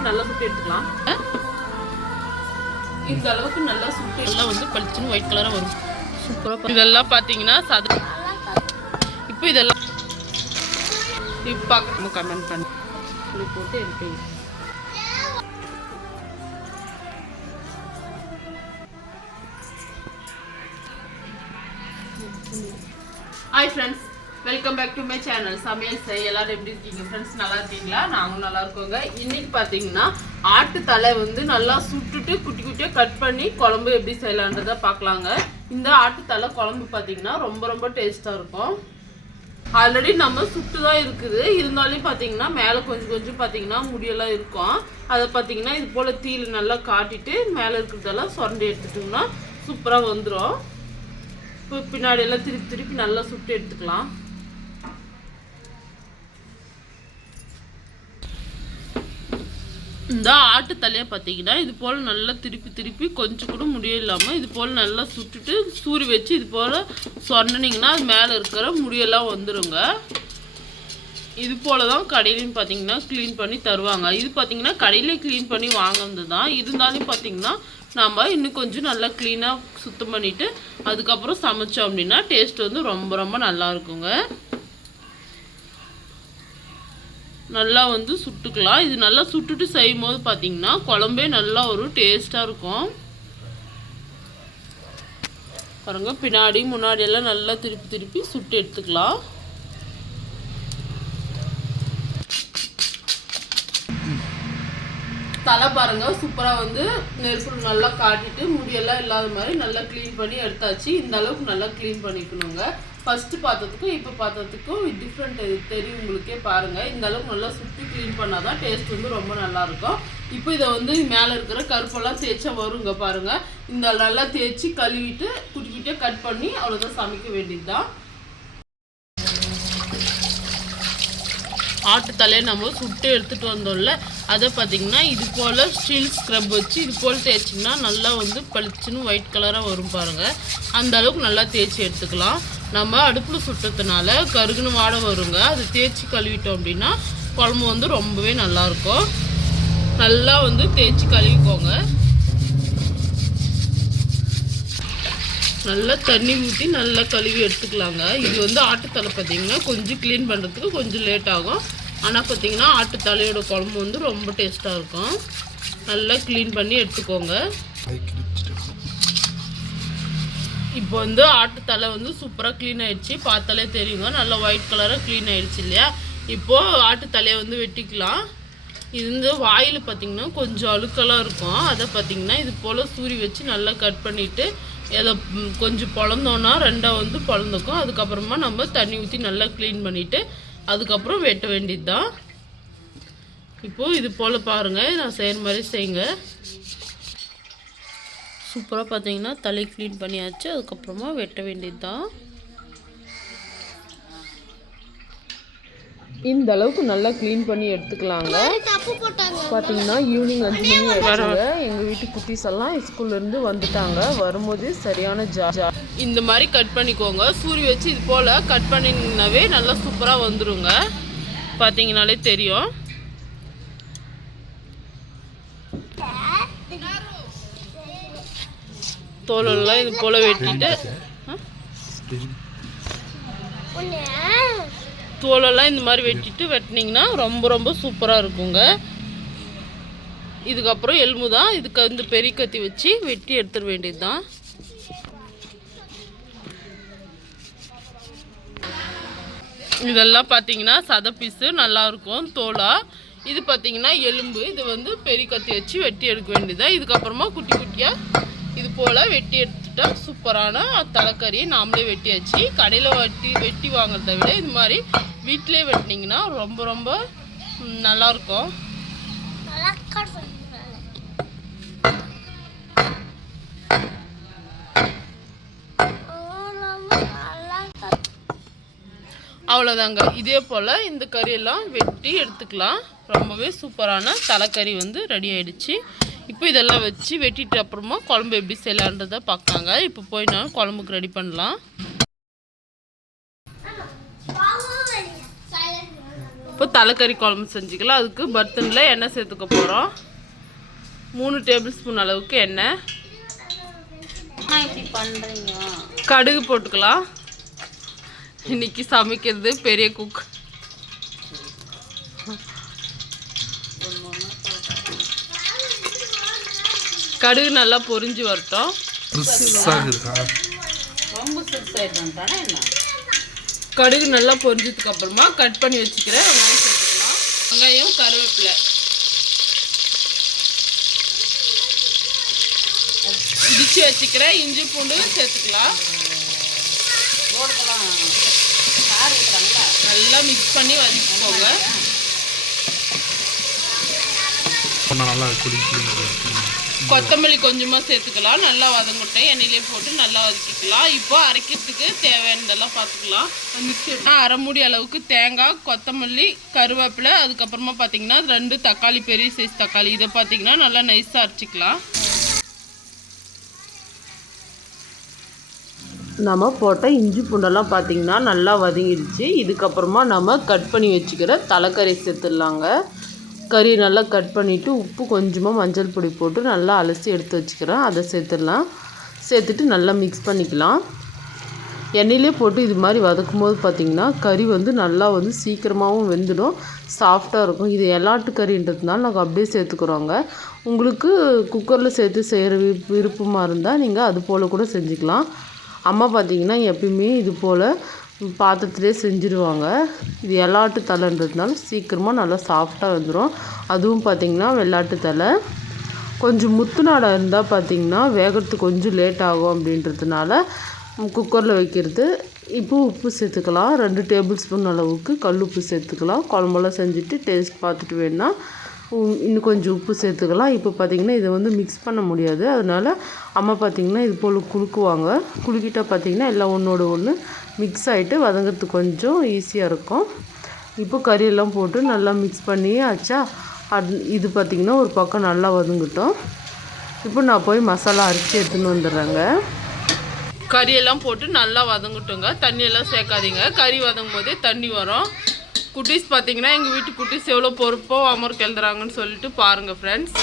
திருப்பி நல்லா சுட்டு எடுத்துக்கலாம். இந்த அளவுக்கு நல்லா சுட்டு எல்லாம் வந்து பளிச்சுன்னு ஒயிட் கலராக வரும். சூப்பராக இதெல்லாம் பார்த்தீங்கன்னா சத இப்போ இதெல்லாம் இப்போ பார்க்கணும் கமெண்ட் பண்ணி. போட்டு எடுப்பீங்க hi friends welcome back to my channel சமையல் செய் எல்லாரும் எப்படி இருக்கீங்க? ஃப்ரெண்ட்ஸ் நல்லா இருக்கீங்களா? நாங்களும் நல்லா இருக்கோங்க. இன்னைக்கு பார்த்தீங்கன்னா ஆட்டு தலை வந்து நல்லா சுட்டுட்டு குட்டி குட்டியாக கட் பண்ணி குழம்பு எப்படி செய்யலான்றதை பார்க்கலாங்க. இந்த ஆட்டு தலை குழம்பு பார்த்தீங்கன்னா ரொம்ப ரொம்ப டேஸ்ட்டாக இருக்கும். ஆல்ரெடி நம்ம சுட்டு தான் இருக்குது. இருந்தாலும் பார்த்தீங்கன்னா மேலே கொஞ்சம் கொஞ்சம் பார்த்தீங்கன்னா முடியெல்லாம் இருக்கும். அதை பார்த்தீங்கன்னா இது போல் தீயில் நல்லா காட்டிட்டு மேலே இருக்கிறதெல்லாம் சுரண்டி எடுத்துட்டோம்னா சூப்பராக வந்துடும் இப்போ பின்னாடி எல்லாம் திருப்பி திருப்பி நல்லா சுட்டு எடுத்துக்கலாம். இந்த ஆட்டு தலையை பார்த்தீங்கன்னா இது போல் நல்லா திருப்பி திருப்பி கொஞ்சம் கூட முடிய இல்லாமல் இது போல் நல்லா சுட்டுட்டு சூரி வச்சு இது போல் சொன்னீங்கன்னா அது மேலே இருக்கிற முடியெல்லாம் வந்துருங்க. இது போல தான் கடையிலையும் பார்த்தீங்கன்னா க்ளீன் பண்ணி தருவாங்க. இது பார்த்தீங்கன்னா கடையிலே க்ளீன் பண்ணி வாங்கினது தான் இருந்தாலும் பார்த்தீங்கன்னா நம்ம இன்னும் கொஞ்சம் நல்லா க்ளீனாக சுத்தம் பண்ணிவிட்டு அதுக்கப்புறம் சமைச்சோம் அப்படின்னா டேஸ்ட் வந்து ரொம்ப ரொம்ப நல்லா இருக்குங்க. நல்லா வந்து சுட்டுக்கலாம். இது நல்லா சுட்டுட்டு செய்யும் போது பார்த்தீங்கன்னா குழம்பே நல்லா ஒரு டேஸ்ட்டாக இருக்கும். பாருங்க பின்னாடி முன்னாடி எல்லாம் நல்லா திருப்பி திருப்பி சுட்டு எடுத்துக்கலாம். தலை பாருங்க. சூப்பராக வந்து நெருப்பு நல்லா காட்டிட்டு முடியெல்லாம் இல்லாத மாதிரி நல்லா க்ளீன் பண்ணி எடுத்தாச்சு. இந்த அளவுக்கு நல்லா க்ளீன் பண்ணிக்கணுங்க. ஃபர்ஸ்ட் பார்த்ததுக்கும் இப்போ பார்த்ததுக்கும் டிஃப்ரெண்ட் தெரியும் உங்களுக்கே பாருங்க. இந்த அளவுக்கு நல்லா சுற்றி க்ளீன் பண்ணாதான் டேஸ்ட் வந்து ரொம்ப நல்லா இருக்கும். இப்போ இதை வந்து மேலே இருக்கிற கருப்பெல்லாம் தேய்ச்சா வருங்க பாருங்க. இந்த நல்லா தேய்ச்சி கழுவிட்டு குட்டி குட்டியாக கட் பண்ணி அவ்வளோதான் சமைக்க வேண்டியது தான் ஆட்டு தலையை நம்ம சுட்டு எடுத்துகிட்டு வந்தோம்ல அதை பார்த்தீங்கன்னா இது போல் ஸ்டீல் ஸ்க்ரப் வச்சு இது போல் தேய்ச்சிங்கன்னா நல்லா வந்து பளிச்சுன்னு ஒயிட் கலராக வரும் பாருங்கள் அந்த அளவுக்கு நல்லா தேய்ச்சி எடுத்துக்கலாம். நம்ம அடுப்பில் சுட்டதுனால கருகுன்னு வாட வருங்க. அது தேய்ச்சி கழுவிட்டோம் அப்படின்னா குழம்பு வந்து ரொம்பவே நல்லாயிருக்கும் நல்லா வந்து தேய்ச்சி கழுவிக்கோங்க. நல்லா தண்ணி ஊற்றி நல்லா கழுவி எடுத்துக்கலாங்க. இது வந்து ஆட்டுத்தலை பார்த்தீங்கன்னா கொஞ்சம் க்ளீன் பண்ணுறதுக்கு கொஞ்சம் லேட் ஆகும். ஆனால் பார்த்தீங்கன்னா ஆட்டுத்தலையோட குழம்பு வந்து ரொம்ப டேஸ்ட்டாக இருக்கும். நல்லா க்ளீன் பண்ணி எடுத்துக்கோங்க. இப்போ வந்து ஆட்டுத்தலை வந்து சூப்பராக க்ளீன் ஆகிடுச்சி பார்த்தாலே தெரியுங்க. நல்லா ஒயிட் கலராக க்ளீன் ஆகிடுச்சி இல்லையா? இப்போது ஆட்டுத்தலையை வந்து வெட்டிக்கலாம். இது வந்து வாயில் பார்த்தீங்கன்னா கொஞ்சம் அழுக்கெல்லாம் இருக்கும். அதை பார்த்தீங்கன்னா இது போல் சூரி வச்சு நல்லா கட் பண்ணிவிட்டு அதை கொஞ்சம் பொழந்தோன்னா ரெண்டாக வந்து பொழந்துக்கும். அதுக்கப்புறமா நம்ம தண்ணி ஊற்றி நல்லா க்ளீன் பண்ணிவிட்டு அதுக்கப்புறம் வெட்ட வேண்டியது தான் இப்போது இது போல் பாருங்கள் நான் செய்கிற மாதிரி செய்யுங்க. சூப்பராக பார்த்தீங்கன்னா தலை க்ளீன் பண்ணியாச்சு. அதுக்கப்புறமா வெட்ட வேண்டியது தான் இந்த அளவுக்கு நல்லா க்ளீன் பண்ணி எடுத்துக்கலாங்க. பார்த்தீங்கன்னா ஈவினிங் அஞ்சு மணி ஆயிடுச்சுங்க எங்கள் வீட்டு குட்டீஸ் எல்லாம் ஸ்கூல்லேருந்து வந்துட்டாங்க. வரும்போது சரியான ஜா ஜா- இந்த மாதிரி கட் பண்ணிக்கோங்க. சூரி வச்சு இது போல் கட் பண்ணிங்கனாவே நல்லா சூப்பராக வந்துடுங்க பார்த்தீங்கனாலே தெரியும். தோலெல்லாம் இது போல் வெட்டிட்டு தோலெல்லாம் இந்த மாதிரி வெட்டிட்டு வெட்டினீங்கன்னா ரொம்ப ரொம்ப சூப்பராக இருக்குங்க. இதுக்கப்புறம் எலும்பு தான். இதுக்கு வந்து பெரிய கத்தி வச்சு வெட்டி எடுத்துட வேண்டியது தான் இதெல்லாம் பார்த்தீங்கன்னா சத பீஸு நல்லாயிருக்கும் தோலா. இது பார்த்தீங்கன்னா எலும்பு. இது வந்து பெரிய கத்தி வச்சு வெட்டி எடுக்க வேண்டியதுதான். இதுக்கப்புறமா குட்டி குட்டியாக இது போல் வெட்டி எடுத்துட்டா சூப்பரான தலைக்கறி நாமளே வெட்டியாச்சு. கடையில் வெட்டி வெட்டி வாங்குறத விட இது மாதிரி வீட்டிலே வெட்டினீங்கன்னா ரொம்ப ரொம்ப நல்லாயிருக்கும். அவ்வளோதாங்க இதே போல் இந்த கறியெல்லாம் வெட்டி எடுத்துக்கலாம். ரொம்பவே சூப்பரான தலைக்கறி வந்து ரெடி ஆகிடுச்சு இப்போ இதெல்லாம் வச்சு வெட்டிட்டு அப்புறமா குழம்பு எப்படி செய்யலான்றதை பார்க்காங்க இப்போ போய் நான் குழம்புக்கு ரெடி பண்ணலாம். இப்போ தலைக்கறி குழம்பு செஞ்சுக்கலாம். அதுக்கு பர்த்தனில் எண்ணெய் சேர்த்துக்க போகிறோம் மூணு டேபிள் ஸ்பூன் அளவுக்கு எண்ணெய். நான் இப்படி பண்றீங்க? கடுகு போட்டுக்கலாம். இன்னைக்கு சமைக்கிறது பெரிய குக் கடுகு நல்லா பொரிஞ்சு வரட்டும். ரொம்ப தானே என்ன? கடுகு நல்லா பொரிஞ்சதுக்கு அப்புறமா கட் பண்ணி வச்சுக்கிற வெங்காயம் சேர்த்துக்கலாம். வெங்காயம் கருவேப்பிலை. இடிச்சு வச்சுக்கிற இஞ்சி பூண்டு சேர்த்துக்கலாம். நல்லா மிக்ஸ் பண்ணி வதக்கிக்கோங்க. நல்லா குடி குடி கொத்தமல்லி கொஞ்சமாக சேர்த்துக்கலாம். நல்லா வதங்கட்டும். எண்ணெயிலே போட்டு நல்லா வதக்கிக்கலாம். இப்போ அரைக்கிறதுக்கு தேவையானதெல்லாம் பார்த்துக்கலாம். மிக்ஸி அரை மூடி அளவுக்கு தேங்காய் கொத்தமல்லி கருவேப்பிலை அதுக்கப்புறமா பார்த்தீங்கன்னா ரெண்டு தக்காளி பெரிய சைஸ் தக்காளி. இதை பார்த்தீங்கன்னா நல்லா நைஸாக அரைச்சிக்கலாம். நம்ம போட்ட இஞ்சி பூண்டெல்லாம் பார்த்திங்கன்னா நல்லா வதங்கிடுச்சு. இதுக்கப்புறமா நம்ம கட் பண்ணி வச்சுக்கிற தலைக்கறி சேர்த்துடலாங்க. கறி நல்லா கட் பண்ணிவிட்டு உப்பு கொஞ்சமாக மஞ்சள் பொடி போட்டு நல்லா அலசி எடுத்து வச்சுக்கிறேன். அதை சேர்த்துடலாம். சேர்த்துட்டு நல்லா மிக்ஸ் பண்ணிக்கலாம். எண்ணெயிலே போட்டு இது மாதிரி வதக்கும் போது பார்த்திங்கன்னா கறி வந்து நல்லா வந்து சீக்கிரமாகவும் வெந்துடும். சாஃப்டாக இருக்கும். இது எல்லாட்டு கறின்றதுனால நாங்கள் அப்படியே சேர்த்துக்குறோங்க. உங்களுக்கு குக்கரில் சேர்த்து செய்கிற விருப்ப விருப்பமாக இருந்தால் நீங்கள் அது போல் கூட செஞ்சுக்கலாம். அம்மா பார்த்திங்கன்னா எப்பயுமே இது போல் பாத்திரத்துலேயே செஞ்சுருவாங்க. இது எலாட்டு தலைன்றதுனால சீக்கிரமாக நல்லா சாஃப்டாக வந்துடும் அதுவும் பார்த்திங்கன்னா வெள்ளாட்டு தலை கொஞ்சம் முத்துநாடாக இருந்தால் பார்த்திங்கன்னா வேகிறதுக்கு கொஞ்சம் லேட் ஆகும் அப்படின்றதுனால குக்கரில் வைக்கிறது. இப்போ உப்பு சேர்த்துக்கலாம். ரெண்டு டேபிள் ஸ்பூன் அளவுக்கு கல் உப்பு சேர்த்துக்கலாம். குழம்பெல்லாம் செஞ்சுட்டு டேஸ்ட் பார்த்துட்டு வேணுன்னா இன்னும் கொஞ்சம் உப்பு சேர்த்துக்கலாம். இப்போ பார்த்திங்கன்னா இதை வந்து மிக்ஸ் பண்ண முடியாது. அதனால் அம்மா பார்த்திங்கன்னா இது போல் குலுக்குவாங்க. குலுக்கிட்டால் பார்த்திங்கன்னா எல்லாம் ஒன்றோட ஒன்று மிக்ஸ் ஆகிட்டு வதங்கிறதுக்கு கொஞ்சம் ஈஸியாக இருக்கும். இப்போ கறியெல்லாம் போட்டு நல்லா மிக்ஸ் பண்ணி ஆச்சா? அது இது பார்த்திங்கன்னா ஒரு பக்கம் நல்லா வதங்கட்டும். இப்போ நான் போய் மசாலா அரைச்சி எடுத்துன்னு வந்துடுறேங்க. கறியெல்லாம் போட்டு நல்லா வதங்கட்டுங்க. தண்ணியெல்லாம் சேர்க்காதீங்க. கறி வதங்கும் போதே தண்ணி வரும். குட்டீஸ் பார்த்தீங்கன்னா எங்கள் வீட்டு குட்டீஸ் எவ்வளோ பொறுப்போ அமர்க்கு எழுதுறாங்கன்னு சொல்லிட்டு பாருங்கள் ஃப்ரெண்ட்ஸ்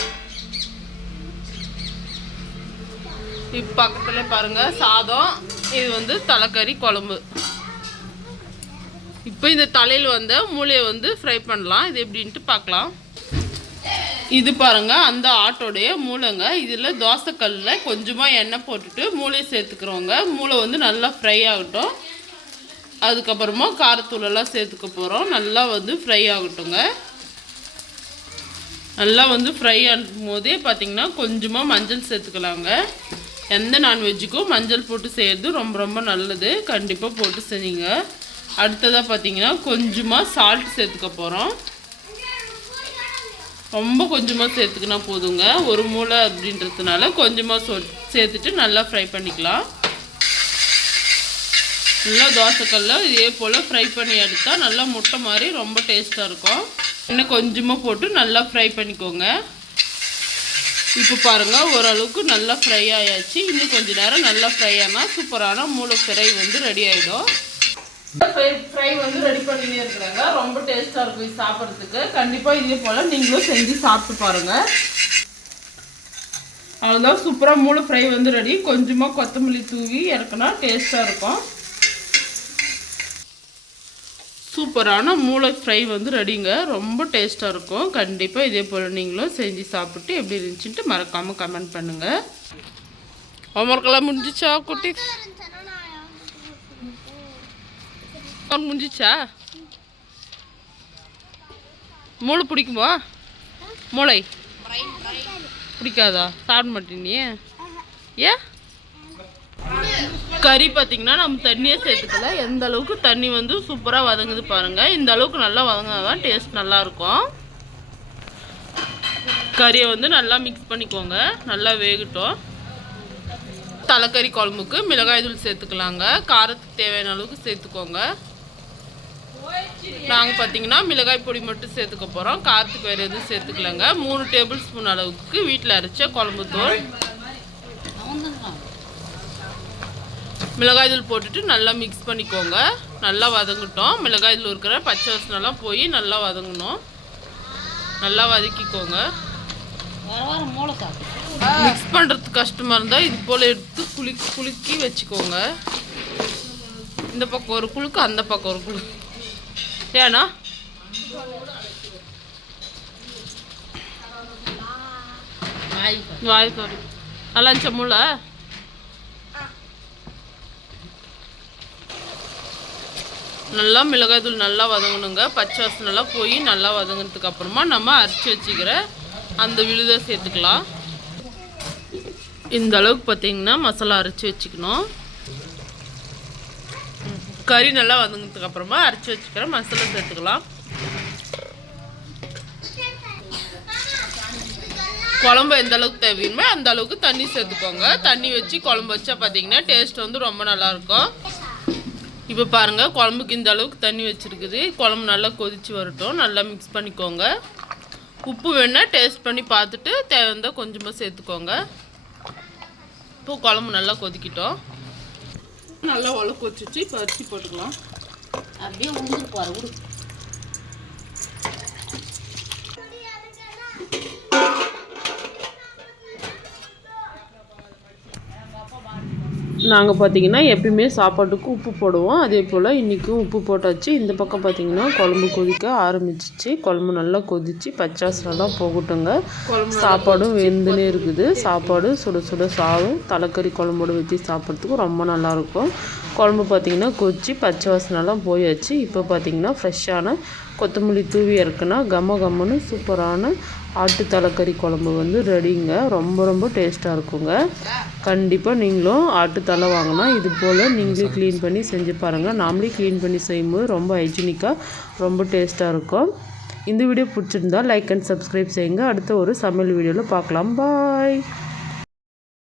இப்போ பக்கத்தில் பாருங்கள் சாதம். இது வந்து தலைக்கறி குழம்பு. இப்போ இந்த தலையில் வந்த மூளையை வந்து ஃப்ரை பண்ணலாம். இது எப்படின்ட்டு பார்க்கலாம். இது பாருங்க அந்த ஆட்டோடைய மூளைங்க. இதில் தோசைக்கல்லில் கொஞ்சமாக எண்ணெய் போட்டுட்டு மூளையை சேர்த்துக்கிறோங்க மூளை வந்து நல்லா ஃப்ரை ஆகட்டும். அதுக்கப்புறமா காரத்தூளெல்லாம் சேர்த்துக்க போகிறோம் நல்லா வந்து ஃப்ரை ஆகட்டுங்க. நல்லா வந்து ஃப்ரை ஆகும் போதே பார்த்தீங்கன்னா கொஞ்சமாக மஞ்சள் சேர்த்துக்கலாங்க. எந்த நான்வெஜ்ஜுக்கும் மஞ்சள் போட்டு செய்கிறது ரொம்ப ரொம்ப நல்லது. கண்டிப்பாக போட்டு செய்யுங்க. அடுத்ததாக பார்த்தீங்கன்னா கொஞ்சமாக சால்ட் சேர்த்துக்க போகிறோம் ரொம்ப கொஞ்சமாக சேர்த்துக்கினா போதுங்க. ஒரு மூளை அப்படின்றதுனால கொஞ்சமாக சொ சேர்த்துட்டு நல்லா ஃப்ரை பண்ணிக்கலாம். நல்லா தோசைக்கல்ல இதே போல் ஃப்ரை பண்ணி எடுத்தால் நல்லா முட்டை மாதிரி ரொம்ப டேஸ்ட்டாக இருக்கும். இன்னும் கொஞ்சமாக போட்டு நல்லா ஃப்ரை பண்ணிக்கோங்க. இப்போ பாருங்கள் ஓரளவுக்கு நல்லா ஃப்ரை ஆயாச்சு. இன்னும் கொஞ்சம் நேரம் நல்லா ஃப்ரை ஆனால் சூப்பரான மூளை ஃப்ரை வந்து ரெடி ஆகிடும் ஃப்ரை வந்து ரெடி பண்ணினே இருக்கிறாங்க. ரொம்ப டேஸ்ட்டாக இருக்கும் சாப்பிட்றதுக்கு. கண்டிப்பாக இதே போல் நீங்களும் செஞ்சு சாப்பிட்டு பாருங்கள் அவ்வளோதான் சூப்பராக மூளை ஃப்ரை வந்து ரெடி கொஞ்சமாக கொத்தமல்லி தூவி இறக்குனா டேஸ்ட்டாக இருக்கும். சூப்பரான மூளை ஃப்ரை வந்து ரெடிங்க ரொம்ப டேஸ்ட்டாக இருக்கும். கண்டிப்பாக இதே போல் நீங்களும் செஞ்சு சாப்பிட்டு எப்படி இருந்துச்சுன்ட்டு மறக்காமல் கமெண்ட் பண்ணுங்கள் ஹோம்ஒர்க்கெல்லாம் முடிஞ்சிச்சா குட்டி? முடிஞ்சிச்சா? மூளை பிடிக்குமா? மூளை? பிடிக்காதா? சாப்பிட மாட்டேன் ஏன்? கறி பார்த்தீங்கன்னா நம்ம தண்ணியே சேர்த்துக்கல. எந்த அளவுக்கு தண்ணி வந்து சூப்பராக வதங்குது பாருங்கள் இந்த அளவுக்கு நல்லா வதங்கினா தான் டேஸ்ட் நல்லா இருக்கும். கறியை வந்து நல்லா மிக்ஸ் பண்ணிக்கோங்க. நல்லா வேகட்டும். தலைக்கறி குழம்புக்கு மிளகாய் தூள் சேர்த்துக்கலாங்க. காரத்துக்கு தேவையான அளவுக்கு சேர்த்துக்கோங்க. நாங்கள் பார்த்தீங்கன்னா மிளகாய் பொடி மட்டும் சேர்த்துக்க போகிறோம் காரத்துக்கு வேறு எதுவும் சேர்த்துக்கலங்க. மூணு டேபிள் ஸ்பூன் அளவுக்கு வீட்டில் அரைச்ச குழம்பு தூள் மிளகாய் தூள் போட்டுட்டு நல்லா மிக்ஸ் பண்ணிக்கோங்க. நல்லா வதங்கட்டும். மிளகாயில் இருக்கிற பச்சை வாசனைலாம் போய் நல்லா வதங்கணும். நல்லா வதக்கிக்கோங்க. மிக்ஸ் பண்ணுறதுக்கு கஷ்டமாக இருந்தால் இது போல் எடுத்து குளி குலுக்கி வச்சுக்கோங்க. இந்த பக்கம் ஒரு குலுக்கு அந்த பக்கம் ஒரு குலுக்கு. ஏன்னா? வாய் வாய் நல்லா இருந்துச்சா முளை? நல்லா மிளகாய்த்தூள் நல்லா வதங்கணுங்க. பச்சை வாசனைலாம் போய் நல்லா வதங்கினதுக்கு அப்புறமா நம்ம அரைச்சி வச்சுக்கிற அந்த விழுதை சேர்த்துக்கலாம். இந்த அளவுக்கு பார்த்தீங்கன்னா மசாலா அரைச்சி வச்சுக்கணும். கறி நல்லா வதங்கினதுக்கு அப்புறமா அரைச்சி வச்சுக்கிற மசாலா சேர்த்துக்கலாம். குழம்பு எந்த அளவுக்கு தேவையுமோ அந்த அளவுக்கு தண்ணி சேர்த்துக்கோங்க. தண்ணி வச்சு குழம்பு வச்சா பார்த்தீங்கன்னா டேஸ்ட் வந்து ரொம்ப நல்லா இருக்கும். இப்போ பாருங்கள் குழம்புக்கு இந்த அளவுக்கு தண்ணி வச்சுருக்குது. குழம்பு நல்லா கொதித்து வரட்டும். நல்லா மிக்ஸ் பண்ணிக்கோங்க. உப்பு வேணால் டேஸ்ட் பண்ணி பார்த்துட்டு தேவைந்தால் கொஞ்சமாக சேர்த்துக்கோங்க. இப்போ குழம்பு நல்லா கொதிக்கிட்டோம். நல்லா உலக்கு வச்சுச்சு இப்போ அரிசி போட்டுக்கலாம். அப்படியே உழுந்துட்டு பாரு நாங்கள் பார்த்தீங்கன்னா எப்பயுமே சாப்பாட்டுக்கு உப்பு போடுவோம். அதே போல் இன்றைக்கும் உப்பு போட்டாச்சு. இந்த பக்கம் பார்த்தீங்கன்னா குழம்பு கொதிக்க ஆரம்பிச்சிச்சு. குழம்பு நல்லா கொதிச்சு பச்சாசனெல்லாம் போகட்டுங்க. சாப்பாடும் வெந்துனே இருக்குது. சாப்பாடு சுட சுட சாதம். தலைக்கறி குழம்போட வச்சு சாப்பிட்றதுக்கு ரொம்ப நல்லாயிருக்கும் குழம்பு பார்த்தீங்கன்னா கொதிச்சு பச்சை வாசனைலாம் போயாச்சு. இப்போ பார்த்தீங்கன்னா ஃப்ரெஷ்ஷான கொத்தமல்லி தூவி இறக்குனா கம கம்மன்னு சூப்பரான ஆட்டு தலைக்கறி குழம்பு வந்து ரெடிங்க. ரொம்ப ரொம்ப டேஸ்ட்டாக இருக்குங்க. கண்டிப்பாக நீங்களும் ஆட்டு தலை வாங்கினா இது போல் நீங்களே க்ளீன் பண்ணி செஞ்சு பாருங்கள் நாமளே க்ளீன் பண்ணி செய்யும்போது ரொம்ப ஹைஜீனிக்காக ரொம்ப டேஸ்ட்டாக இருக்கும். இந்த வீடியோ பிடிச்சிருந்தா லைக் அண்ட் சப்ஸ்கிரைப் செய்யுங்க. அடுத்த ஒரு சமையல் வீடியோவில் பார்க்கலாம் பாய்.